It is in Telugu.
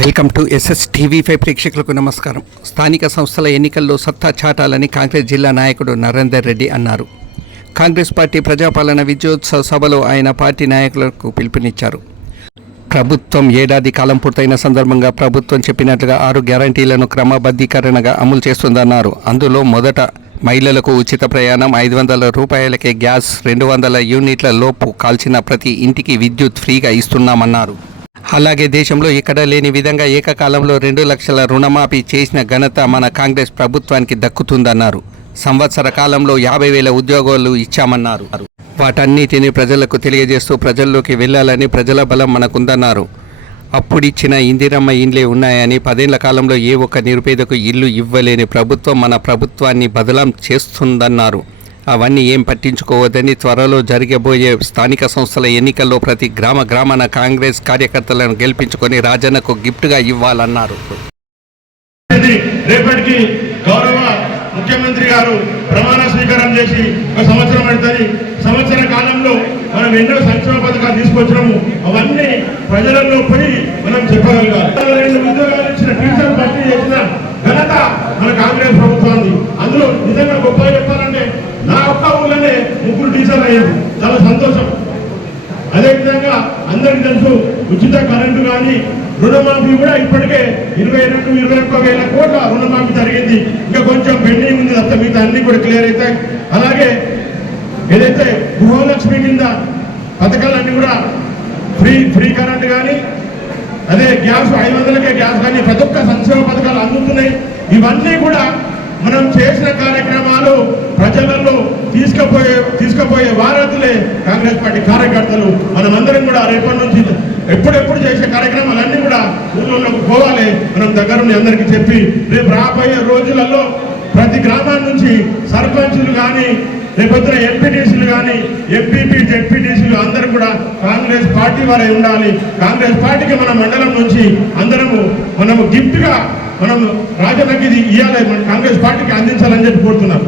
వెల్కమ్ టు SSTV5 ప్రేక్షకులకు నమస్కారం. స్థానిక సంస్థల ఎన్నికల్లో సత్తా చాటాలని కాంగ్రెస్ జిల్లా నాయకుడు నరేందర్ రెడ్డి అన్నారు. కాంగ్రెస్ పార్టీ ప్రజాపాలన విజయోత్సవ సభలో ఆయన పార్టీ నాయకులకు పిలుపునిచ్చారు. ప్రభుత్వం ఏడాది కాలం పూర్తయిన సందర్భంగా ప్రభుత్వం చెప్పినట్లుగా 6 గ్యారంటీలను క్రమబద్ధీకరణగా అమలు చేస్తుందన్నారు. అందులో మొదట మహిళలకు ఉచిత ప్రయాణం, 500 రూపాయలకే గ్యాస్, 200 యూనిట్ల లోపు కాల్చిన ప్రతి ఇంటికి విద్యుత్ ఫ్రీగా ఇస్తున్నామన్నారు. అలాగే దేశంలో ఎక్కడ లేని విధంగా ఏకకాలంలో 2 లక్షల రుణమాఫీ చేసిన ఘనత మన కాంగ్రెస్ ప్రభుత్వానికి దక్కుతుందన్నారు. సంవత్సర కాలంలో 50,000 ఉద్యోగాలు ఇచ్చామన్నారు. వాటన్నిటిని ప్రజలకు తెలియజేస్తూ ప్రజల్లోకి వెళ్లాలని ప్రజల బలం మనకుందన్నారు. అప్పుడిచ్చిన ఇందిరమ్మ ఇండ్లే ఉన్నాయని 10 ఏళ్ల కాలంలో ఏ ఒక్క నిరుపేదకు ఇల్లు ఇవ్వలేని ప్రభుత్వం మన ప్రభుత్వాన్ని బదలాం చేస్తుందన్నారు. అవన్నీ ఏం పట్టించుకోవద్దని త్వరలో జరగబోయే స్థానిక సంస్థల ఎన్నికల్లో ప్రతి గ్రామాన కాంగ్రెస్ కార్యకర్తలను గెలిపించుకొని రాజన్నకు గిఫ్ట్గా ఇవ్వాలన్నారు. రేపటికి గౌరవ ముఖ్యమంత్రి గారు ప్రమాణ స్వీకారం చేసి 1 సంవత్సరం పడుతుంది. సంవత్సర కాలంలో మనం ఎన్నో సంక్షేమ పథకాలు తీసుకొచ్చినాము. అవన్నీ ప్రజలలో పోయి మనం చెప్పగలగాలి. 2 ఉద్యోగాలు ఇచ్చిన టీచర్ భర్తీ చేసిన ఘనత మన కాంగ్రెస్ ప్రభుత్వాన్ని. అందులో నిజంగా గొప్పగా చెప్పాలంటే నా ఒక్క ఊళ్ళోనే 3 టీచర్లు అయ్యారు. చాలా సంతోషం. అదేవిధంగా అందరికీ తెలుసు ఉచిత కరెంటు కానీ రుణమాఫీ కూడా ఇప్పటికే 22-21 వేల కోట్ల రుణమాఫీ జరిగింది. ఇంకా కొంచెం పెండింగ్ ఉంది. అంత మిగతా అన్ని కూడా క్లియర్ అవుతాయి. అలాగే ఏదైతే గృహలక్ష్మి కింద పథకాలన్నీ కూడా ఫ్రీ కరెంట్ కానీ, అదే గ్యాస్ 500కే గ్యాస్ కానీ ప్రతి ఒక్క సంక్షేమ పథకాలు అందుతున్నాయి. ఇవన్నీ కూడా మనం చేసిన కార్యక్రమాలు ప్రజలలో తీసుకుపోయే వారధులే కాంగ్రెస్ పార్టీ కార్యకర్తలు. మనమందరం కూడా రేపటి నుంచి ఎప్పుడెప్పుడు చేసే కార్యక్రమాలన్నీ కూడా ఊళ్ళోకి పోవాలి. మనం దగ్గరుండి అందరికీ చెప్పి రేపు రాబోయే రోజులలో ప్రతి గ్రామాల నుంచి సర్పంచులు కానీ, రేపొద్దున ఎంపీటీసీలు కానీ, ఎంపీపీ జెడ్పీటీసీలు అందరూ కూడా కాంగ్రెస్ పార్టీ వారే ఉండాలి. కాంగ్రెస్ పార్టీకి మన మండలం నుంచి మనము గిఫ్ట్గా మనం రాజన్నకి ఇది ఇవ్వాలి, మన కాంగ్రెస్ పార్టీకి అందించాలని చెప్పి కోరుతున్నాం.